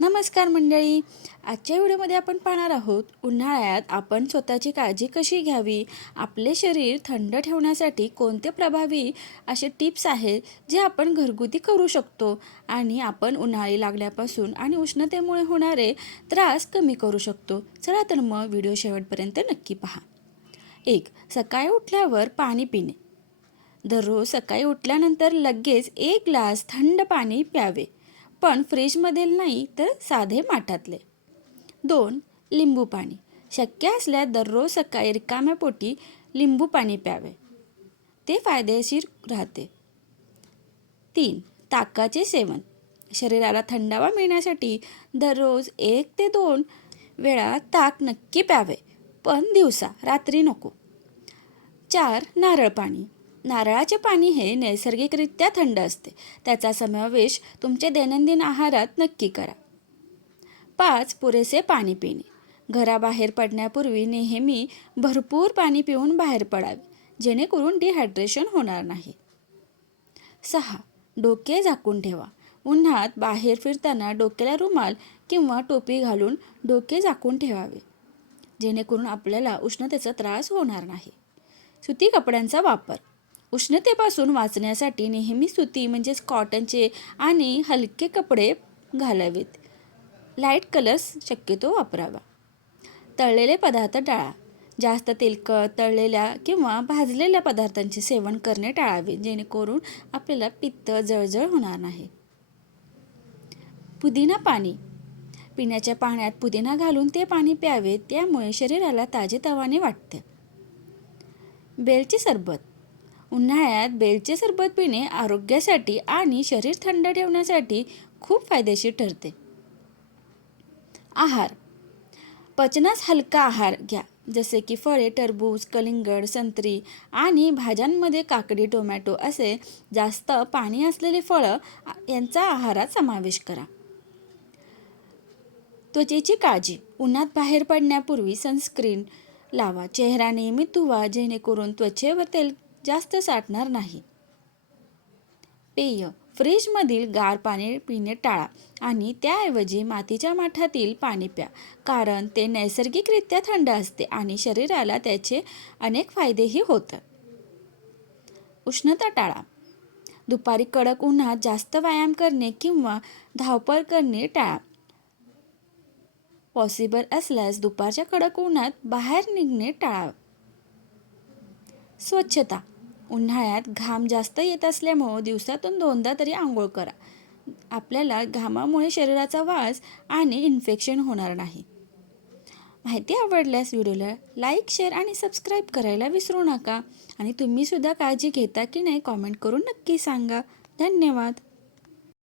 नमस्कार मंडळी. आजच्या व्हिडिओमध्ये आपण पाहणार आहोत उन्हाळ्यात आपण स्वतःची काळजी कशी घ्यावी, आपले शरीर थंड ठेवण्यासाठी कोणते प्रभावी असे टिप्स आहेत जे आपण घरगुती करू शकतो आणि आपण उन्हाळी लागल्यापासून आणि उष्णतेमुळे होणारे त्रास कमी करू शकतो. चला तर मग व्हिडिओ शेवटपर्यंत नक्की पहा. 1. सकाळी उठल्यावर पाणी पिणे. दररोज सकाळी उठल्यानंतर लगेच 1 ग्लास थंड पाणी प्यावे, पण फ्रीजमधील नाही तर साधे माठातले. 2. लिंबू पाणी. शक्य असल्यास दररोज सकाळी रिकाम्या पोटी लिंबू पाणी प्यावे, ते फायदेशीर राहते. 3. ताकाचे सेवन. शरीराला थंडावा मिळण्यासाठी दररोज 1 ते 2 वेळा ताक नक्की प्यावे, पण दिवसा, रात्री नको. 4. नारळ पाणी. नारळाचे पाणी हे नैसर्गिकरित्या थंड असते, त्याचा समावेश तुमच्या दैनंदिन आहारात नक्की करा. 5. पुरेसे पाणी पिणे. घराबाहेर पडण्यापूर्वी नेहमी भरपूर पाणी पिऊन बाहेर पडावे, जेणेकरून डिहायड्रेशन होणार नाही. 6. डोके झाकून ठेवा. उन्हात बाहेर फिरताना डोक्याला रुमाल किंवा टोपी घालून डोके झाकून ठेवावे, जेणेकरून आपल्याला उष्णतेचा त्रास होणार नाही. सुती कपड्यांचा वापर. उष्णतेपासून वाचण्यासाठी नेहमी सुती म्हणजेच कॉटनचे आणि हलके कपडे घालावेत. लाईट कलर्स शक्यतो वापरावा. तळलेले पदार्थ टाळा. जास्त तेलकट, तळलेल्या किंवा भाजलेल्या पदार्थांचे सेवन करणे टाळावे, जेणेकरून आपल्याला पित्त, जळजळ होणार नाही. पुदिना पाणी. पिण्याच्या पाण्यात पुदिना घालून ते पाणी प्यावे, त्यामुळे शरीराला ताजेतवाने वाटते. बेलचे सरबत. उन्हाळ्यात बेलचे सरबत पिणे आरोग्यासाठी आणि शरीर थंड ठेवण्यासाठी खूप फायदेशीर ठरते. आहार. पचनास हलका आहार घ्या, जसे की फळे, टरबूज, कलिंगड, संत्री आणि भाज्यांमध्ये काकडी, टोमॅटो असे जास्त पाणी असलेले फळं यांचा आहारात समावेश करा. त्वचेची काळजी. उन्हात बाहेर पडण्यापूर्वी सनस्क्रीन लावा. चेहरा नेहमी धुवा, जेणेकरून त्वचेवर तेल जास्त साठणार नाही. पेय. फ्रीजमधील गार पाणी पिणे टाळा आणि त्याऐवजी मातीच्या माठातील पाणी प्या, कारण ते नैसर्गिकरित्या थंड असते आणि शरीराला त्याचे अनेक फायदेही होतात. उष्णता टाळा. दुपारी कडक उन्हात जास्त व्यायाम करणे किंवा धावपळ करणे टाळा. पॉसिबल असल्यास दुपारच्या कडक उन्हात बाहेर निघणे टाळा. स्वच्छता. उन्हाळ्यात घाम जास्त येत असल्यामुळे दिवसातून 2दा तरी आंघोळ करा. आपल्याला घामामुळे शरीराचा वास आणि इन्फेक्शन होणार नाही. माहिती आवडल्यास व्हिडिओला लाईक, शेअर आणि सबस्क्राईब करायला विसरू नका. आणि तुम्हीसुद्धा काळजी घेता की नाही कॉमेंट करून नक्की सांगा. धन्यवाद.